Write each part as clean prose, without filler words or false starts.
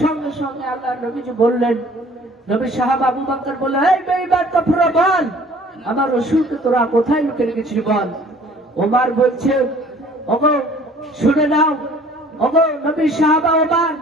সঙ্গে সঙ্গে আল্লাহ নবীজি বললেন, নবী সাহাব আবু বকর বললেন, এই বেঈমান কাফেররা বল, আমার রাসূলকে তোরা কোথায় লুকিয়ে রেখেছিস বল। ওমর বলছে, ওগো শুনে নাও, ওগো নবী সাহাবা ওমর,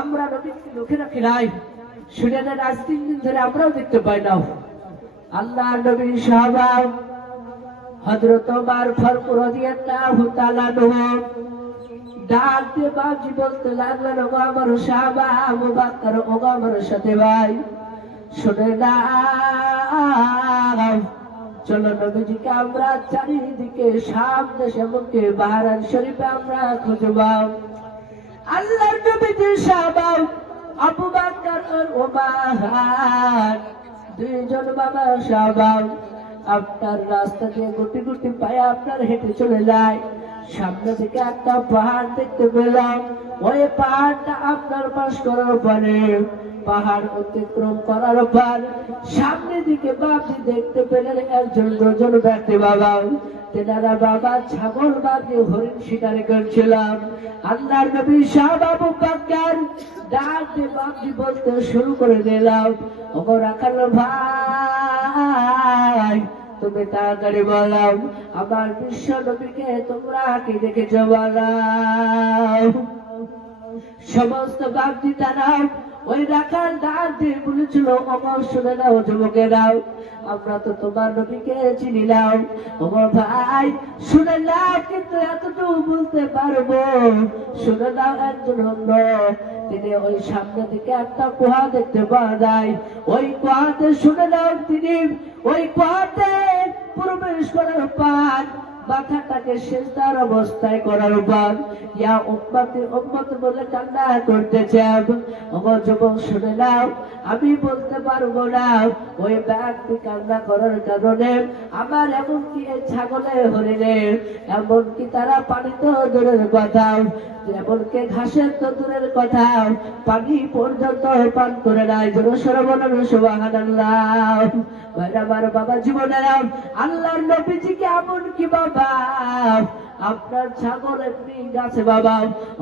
আমরা নবীকে লুকিয়ে রাখি নাই, শুনে নেন, আজ 3 দিন ধরে আমরাও দেখতে পাই না। আল্লাহ নবী সাহাবা হযরত ওমর ফারুক রাদিয়াল্লাহু তাআলা ডাক দিয়ে বাজি বলতে লাগলেন, ওগো আমার সাহাবা আবু বকর, ওগো আমার সাথে ভাই, শুনে নাও, চলো নবীজিকে আমরা চারিদিকে শাম দেশে এমনকি বাহরাইন শরীফে আমরা খুঁজব। আল্লাহর নবীজির সাহাবা আবু বকর আর ওমর দুইজন বাবা সাহাবা আপনার রাস্তা দিয়ে গুটি গুটি পায়ে আপনার হেঁটে চলে যায়। সামনে থেকে একটা পাহাড় দেখতে পেলাম, ওই পাহাড়টা আপনার পাশ করার পরে, পাহাড় অতিক্রম করার পর সামনে দিকে বাপি দেখতে পেলেন একজন দুজন ব্যক্তি বাবা, তেনারা বাবা ছাগল বাদে হরিণ শিকারি করছিলাম। আল্লাহর নবী সাহাবা আবু বকর ডাক দিয়ে বাপি বলতে শুরু করে দিলাম, ওগো রাখাল ভাই, তুমি তাড়াতাড়ি বলাও, আমার বিশ্ব নবীকে তোমরা কি দেখেছ বলাও। সমস্ত বাপজি তারা ওই রাখাল ডাক দিয়ে বলেছিল, ওগো শুনে নাও যুবকেরাও, আমরা তো তোমার নবীকে চিনি নাও, ওগো ভাই শুনে নাও, কিন্তু এতটুকু বলতে পারবো, শুনে নাও একজন অন্য, তিনি ওই সামনে থেকে একটা কুয়া দেখতে পাওয়া যায়, ওই কুয়াতে শুনে নাও, তিনি ওই কুয়াতে প্রবেশ করার পর মাথাটাকে সেজদার অবস্থায় করার পর ইয়া উম্মতি উম্মত বলে কান্না করতেছেন। ওগো যুবক শুনে নাও, আমি বলতে পারবো না ওই ব্যক্তি কান্না করার কারণে আমার এমনকি এই ছাগলের হরিণের এমনকি তারা পানি তো দূরের কথা, এমনকি ঘাসের তো দূরের কথা, পানি পর্যন্ত পান করে নাই। জোরে সুবহানাল্লাহ। আমার বাবা জীবনেরা আল্লাহর নবীজিকে এমন কি বাবা আপনার ছাগল এমনি গাছে বাবা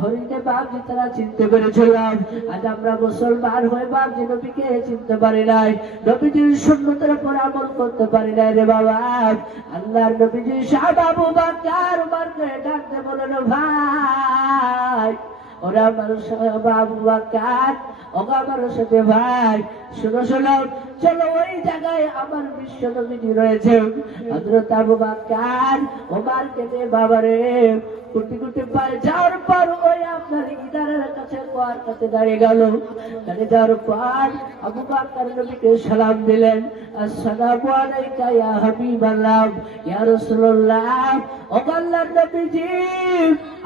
হরিণে বাপজি তারা চিনতে পেরেছিলাম, আজ আমরা মুসলমান হয়ে বাপজি নবীকে চিনতে পারি নাই, নবীজির সুন্নতের উপর আমল করতে পারি নাই রে বাবা। আল্লাহর নবীজি সাহাবা আবু বকর ওমরকে ডাকতে বলেন, ভাই ওরা আমার সাহাবা আবু বকর, ওগো আমার সাথে ভাই শুনো শোনো, চলো ওই জায়গায় আমার বিশ্ব নবীজি রয়েছে। হযরত আবু বকর ওমরকে নিয়ে বাবারে কুটি কুটি পায়ে যাওয়ার পর ওই আপনার ইদারের কাছে কুয়ার কাছে দাঁড়িয়ে গেল। দাঁড়িয়ে যাওয়ার পর আবু বকর নবীকে সালাম দিলেন, আসসালামু আলাইকা ইয়া হাবিবাল্লাহ, ইয়া রাসূলুল্লাহ। ওগো আল্লাহর নবীজি,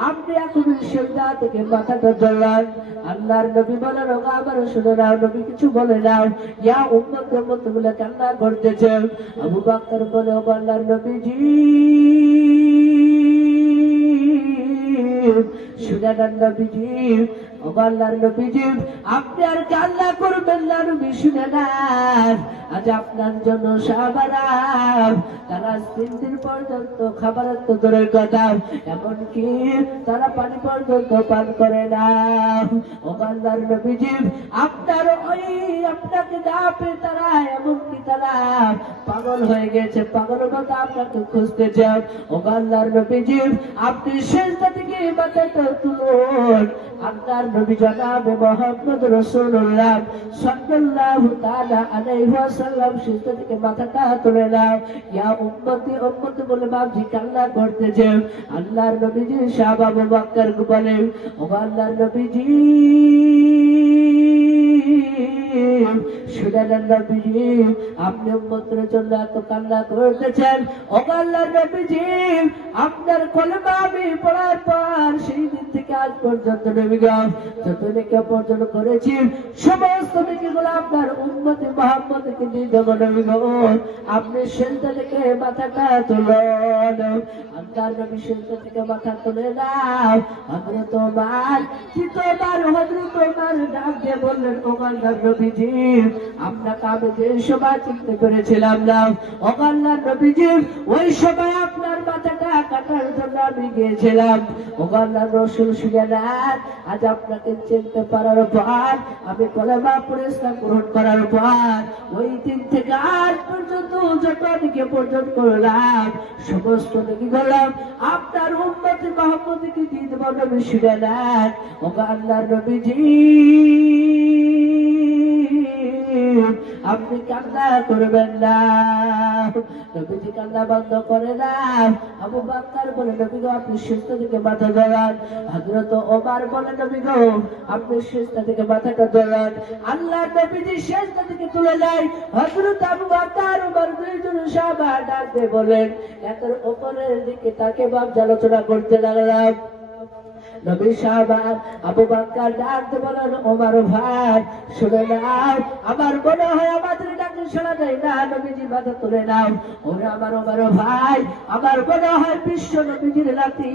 আপনি এখন সিজদা থেকে মাথাটা ধরলেন। আল্লাহর নবী বলেন, ওগো আমার শুনে নাও, নবী কিছু বলে নাও, ইয়া উম্মত উম্মত বলে কান্না করতেছে। আবু বকর বলে, ওগো আল্লাহর নবীজি শুনে নেন নবীজি, ওগো আল্লাহর নবীজি আপনি আর কান্না করবেন না, নবী শুনে নেন, আজ আপনার জন্য সাহাবারা তারা 3 দিন পর্যন্ত খাবারের তো দূরের কথা, এমনকি তারা পানি পর্যন্ত পান করে না। ওগো আল্লাহর নবীজি আপনার ওই আপনাকে না পেয়ে তারা এমনকি তারা পাগল হয়ে গেছে, পাগলের মতো আপনাকে খুঁজতেছে। ওগো আল্লাহর নবীজি আপনি সিজদা থেকে মাথাটা তুলুন। আল্লাহর নবী জনাবে মুহাম্মদ রাসূলুল্লাহ সাল্লাল্লাহু তাআলা আলাইহি ওয়াসাল্লাম সিজদা থেকে মাথাটা তুলে নাও। ইয়া উম্মতি উম্মতি বলে বাপজি কান্না করতেছে। আল্লাহর নবীজি সাহাবা আবু বকর বলেন, ওগো আল্লাহর নবীজি শুনেন নবীজি আপনি উম্মতের জন্য এত কান্না করতেছেন। ওগো আল্লাহর নবীজি আপনার কলেমা আমি পড়ার পর সেই দিন থেকে আজ পর্যন্ত নবী গো যত নেকি অর্জন করেছি সমস্ত নেকিগুলো আপনার উম্মতে মুহাম্মদকে দিয়ে দেব নবী গো। আপনি সিজদা থেকে মাথাটা তুলুন। আল্লাহর নবী সিজদা থেকে মাথা তুলে নাও। হযরত ওমর তৃতীয়বার হযরত ওমর ডাক দিয়ে বললেন, ওগো আল্লাহর নবীজি আপনাকে আমি যে সময় চিনতে পেরেছিলাম না, ওগো আল্লাহর নবীজি ওই সময় আপনার মাথাটা কাটার জন্য আমি গিয়েছিলাম। ওগো আল্লাহর রাসূল শুনে নেন, আজ আপনাকে চিনতে পারার পর, আমি কলেমা পড়ে ইসলাম গ্রহণ করার পর, ওই দিন থেকে আজ পর্যন্ত যত দিকে পর্যন্ত করলাম সমস্ত নেকি করলাম আপনার উম্মতি মুহাম্মদকে দিয়ে দেব। নবী শুনে নেন, ওগো আল্লাহর নবীজি আপনি কান্না করবেন না। নবীজি কান্না বন্ধ করে না। আবু বকর বলে, নবী গো আপনি সিজদা থেকে মাথা ধরান। হযরত ওমর বলে, নবী গো আপনি সিজদা থেকে মাথাটা ধরান। আল্লাহর নবীজি সিজদা থেকে তুলে যায়। হযরত আবু বকর ওমর দুইজন সাহাবা ডাকতে বলেন, এর উপরের দিকে তাকে বাপ আলোচনা করতে লাগলাম। নবী সাহাবা আবু বকর ডাকতে বলেন, ওমর ভাই শুনে নাও, আমার মনে হয় আমাদের ডাকে শোনা যায় না। নবীজি মাথা তুলে নাও। ওরে আমার ওমর ভাই, আমার মনে হয় বিশ্ব নবীজির নাতি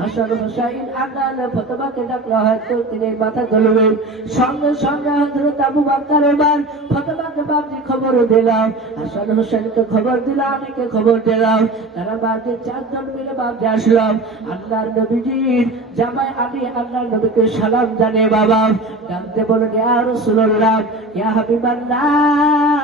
হাসান হুসাইন আদনান ফাতেমাকে ডাকলে হয়তো তিনি মাথা তুলবেন। সঙ্গে সঙ্গে হযরত আবু বকর ওমর ফাতেমাকে বাপজি খবর দিলাম, হাসান হুসাইনকে খবর দিলাম, আলীকে খবর দিলাম। তারা বাপজি চারজন মিলে বাপজি আসলাম। আল্লাহর নবীজির জামাই আলী আল্লাহর নবীকে সালাম জানিয়ে বাবা ডাকতে বলেন, ইয়া রাসূলুল্লাহ, ইয়া হাবিবাল্লাহ,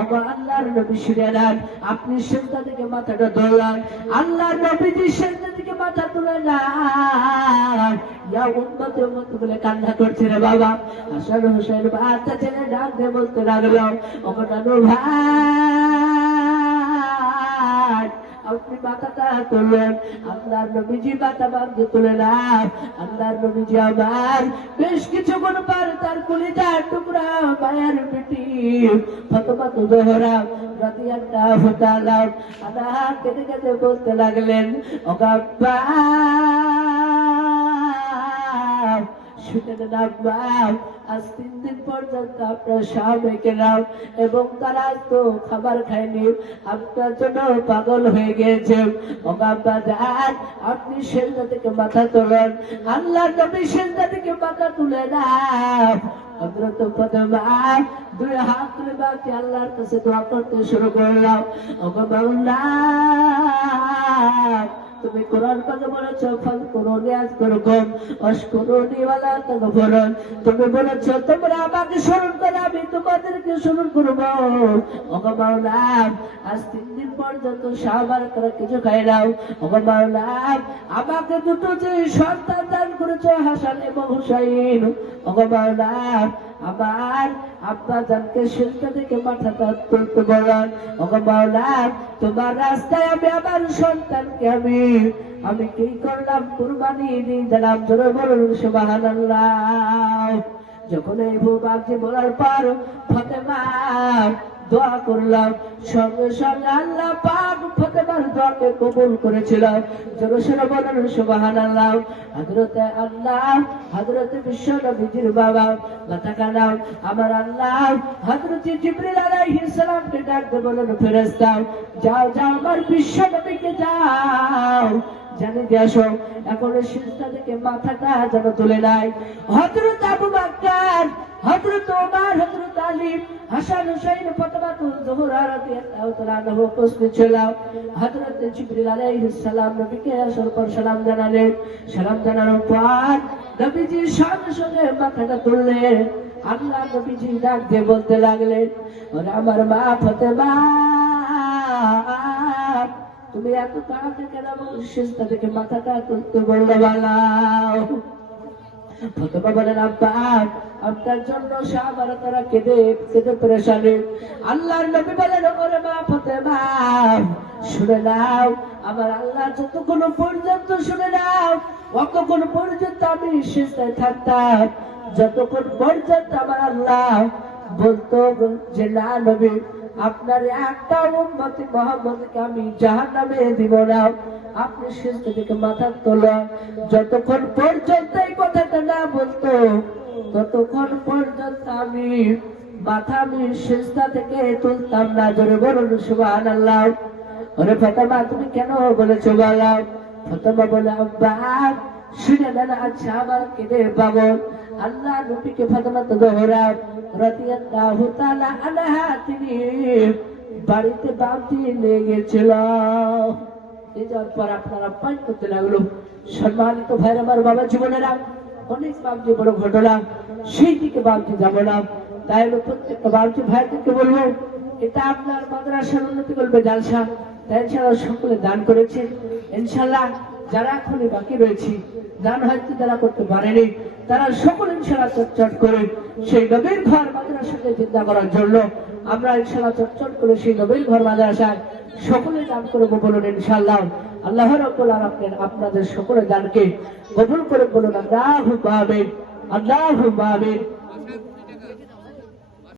ওগো আল্লাহর নবী শুনে নেন, আপনি সিজদা থেকে মাথাটা ধরলেন। আল্লাহর নবীজি সিজদা থেকে মাথা তুলে নেন। ইয়া উম্মত উম্মত বলে কান্না করছে রে বাবা। হাসান হুসাইন বাচ্চা ছেলে ডাক দিয়ে বলতে লাগলো, ওগো নানু ভাই আপনি মাথাটা তুললেন। আল্লাহর নবীজি মাথা বাঁধতে তুলে না। আল্লাহর নবীজি আমার বেশ কিছুক্ষণ পর তার কলিজার টুকরা মায়ের বেটি ফাতেমা জোহরা রাদিয়াল্লাহু তাআলা আনহা কেঁদে কেঁদে বলতে লাগলেন, ওগো আব্বা শুনে নেন আব্বা, আজ 3 দিন পর্যন্ত আপনার স্বামীকে নাও এবং তারা তো খাবার খায়নি, আপনার জন্য পাগল হয়ে গিয়েছে। ওগো আব্বা যান, আপনি সিজদা থেকে মাথা তোলেন। আল্লাহর নবী সিজদা থেকে মাথা তুলে নাও। হযরত ফাতেমা দুই হাত তুলে বাকি আল্লাহর কাছে দোয়া করতে শুরু করলাম, ওগো মাওলা তুমি কোরআন পাকে বলেছো ফাযকুরুনি আযকুরকুম ওয়াশকুরুনি ওয়ালা তাকফুরুন। তুমি বলেছো তোমরা আমাকে স্মরণ করো, আমি তোমাদেরকে স্মরণ করব। ওগো মাওলা আজ 3 দিন পর্যন্ত সাহাবারা কিছু খায় নাও। ওগো মাওলা আমাকে দুটো যে সন্তান দান করেছো হাসান এবং হুসাইন, ওগো মাওলা আমার আব্বা জানকে সিজদা থেকে মাথাটা তুলতে বলেন। ওগো মাওলা তোমার রাস্তায় আমি আমার সন্তানকে আমি কি করলাম, কুরবানি দিয়ে দিলাম। জোরে বলুন সুবহানাল্লাহ। যখন এই বাপজি বলার পর ফাতেমা দোয়া করলাম, সঙ্গে সঙ্গে আল্লাহ পাক ফাতেমার দোয়াকে কবুল করেছিল। জোরে সরে বলুন সুবহানাল্লাহ। হযরতে আল্লাহ হযরতে বিশ্ব নবীজির বাবা মাথা কানাও আমার আল্লাহ হযরত জিবরিল আলাইহিস সালামকে ডাকতে বলেন, ফেরেশতা যাও যাও আমার বিশ্ব নবীকে যাও জানি দিয়ে আসো, এখন সিজদা থেকে মাথাটা যেন তুলে নাই। হযরত আবু বকর, হযরত ওমর, হযরত আলী, হাসান হুসাইন ফাতেমা জোহরা রাদিয়াল্লাহু তাআলা আনহু উপস্থিত ছিল। হযরত জিবরিল আলাইহিস সালাম নবীকে আসার পর সালাম জানালেন। সালাম জানানোর পর নবীজি সঙ্গে সঙ্গে মাথাটা তুললেন। আল্লাহ নবীজি ডাক দিয়ে বলতে লাগলেন, ওরে আমার মা ফাতেমা, তুমি এত তাড়াতাড়ি কেন সিজদা থেকে মাথাটা তুলতে বললে বালাও? ফাতেমা বলেন, আব্বা আপনার জন্য সাহাবারা তারা কেঁদে কেঁদে পেরেশানি। আল্লাহর নবী বলেন, ওরে মা ফাতেমা শুনে নাও, আমার আল্লাহ যতক্ষণ পর্যন্ত শুনে নাও অতক্ষণ পর্যন্ত আমি সিজদায় থাকতাম, যতক্ষণ পর্যন্ত আমার আল্লাহ বলতো যে না নবী আপনার একটা উম্মতি মুহাম্মদকে আমি জাহান্নামে দিব না, আপনি সিজদা থেকে মাথা তোলেন। যতক্ষণ পর্যন্ত এই কথাটা না বলতো ততক্ষণ পর্যন্ত আমি মাথা সিজদা থেকে তুলতাম না। জোরে বলুন সুবহানাল্লাহ। ওরে ফাতেমা তুমি কেন বলেছো বলো? ফাতেমা বলে, আব্বা শুনে নেন, আচ্ছা আমার কেঁদে পাগল। আল্লাহ নবীকে ফাতেমা জোহরা রাদিয়াল্লাহু তাআলা আনহা তিনি বাড়িতে বাপজি নিয়ে গেছিল। নিয়ে যাওয়ার পর আপনারা আপ্যায়ন করতে লাগলো। সম্মানিত ভাইরা আমার, বাবা জীবনেরা অনেক বাবজি বড় ঘটনা, সেই দিকে বাবজি যাবো না। তাই হলো প্রত্যেকটা বাবজি ভাইদেরকে বলবো, এটা আপনার মাদ্রাসার উন্নতি করবে জালসা। তাই ইনশাআল্লাহ সকলে দান করেছেন। ইনশাআল্লাহ যারা এখনই বাকি রয়েছে, দান হয়তো যারা করতে পারেনি, তারা সকল ইনশাআল্লাহ চটচট করে সেই নবীর ঘর মাদ্রাসাকে চিন্তা করার জন্য আমরা ইনশাআল্লাহ চটচট করে সেই নবীর ঘর মাদ্রাসায় সকলে দান করবো বলুন ইনশাআল্লাহ। আল্লাহ রাব্বুল আলামিন আপনাদের সকলের দানকে কবুল করে বলুন আল্লাহুম্মা আমিন, আল্লাহুম্মা আমিন।